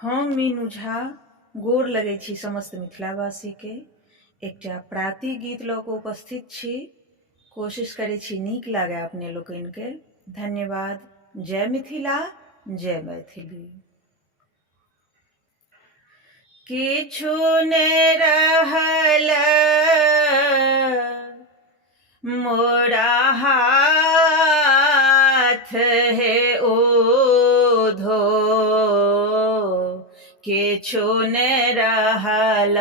हम मीनू झा गोर लगै छी समस्त मिथिलावासी के। एकटा प्राति गीत लऽ कऽ उपस्थित छी। कोशिश करै छी नीक लागे अपने लोकनि के। धन्यवाद। जय मिथिला, जय मैथिली। किछु ने रहल मोरा हाथ हे ओधो, किछु ने रहल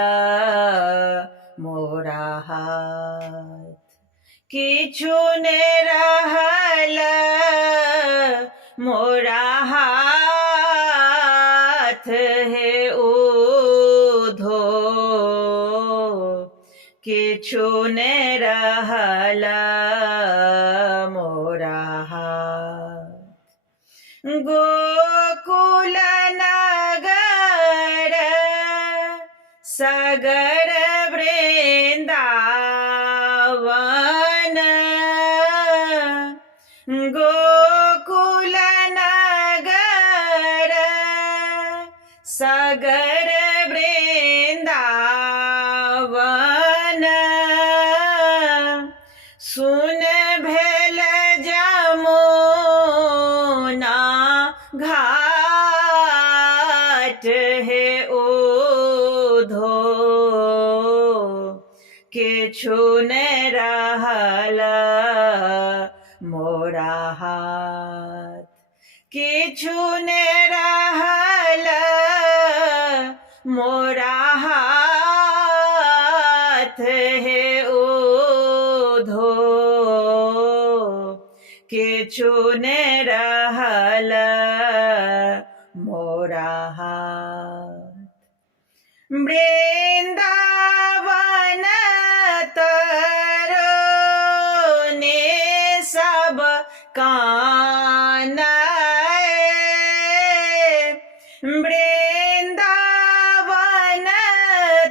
मोरा हाथ, किछु ने रहल मोरा हाथ हे ओधो, किछु ने रहल मोरा हाथ। गोकुल नगर सगर वृंदावन, गोकुल नगर सगर वृंदावन, सुन भेल जमुना घाट हे ओधो, किछु ने रहल मोरा हाथ, किछु ने रहल मोरा हाथ हे ओधो, किछु ने रहल मोरा हाथ। वृंदावन तरोने सब कानय, वृंदावन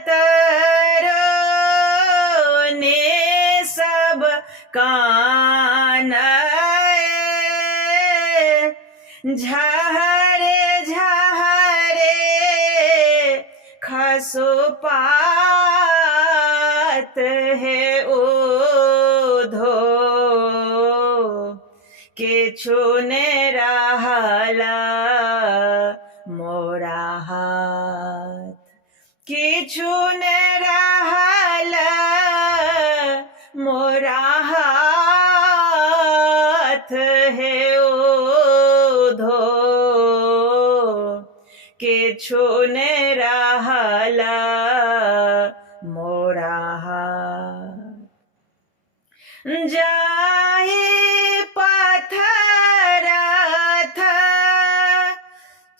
तरोने सब कानय, झहरे झहरे खसुपात हे ओधो, किछु ने रहल मोरा हाथ, किछु ने रहल मोरा हाथ हे ओधो, किछु ने रहल मोरा हाथ। जाहि पथरथ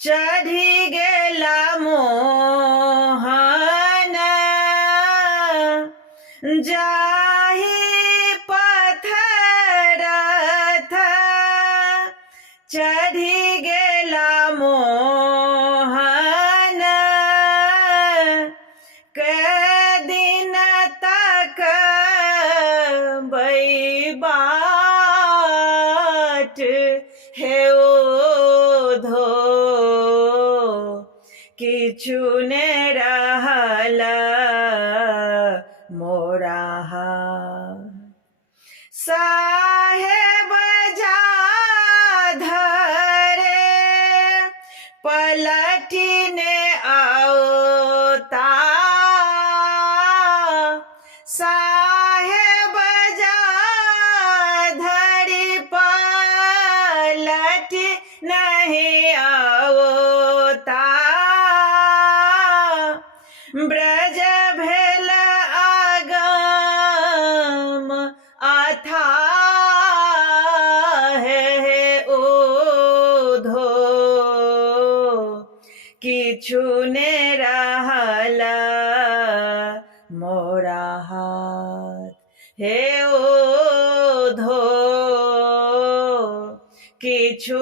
चढ़ि गेला मोहन, जाहि पथरथ चढ़ि गेला मोहन, दिन तक बाट हे ओधो, किछु ने रहल मोरा हाथ। साहेब जाधरे पलटी ने आओता, साहेब जाधरी पलटी नहीं आओता, ब्रज भेल आगम अथाह हे ओधो, किछु ने रहल मोरा हाथ हे ओधो, किछु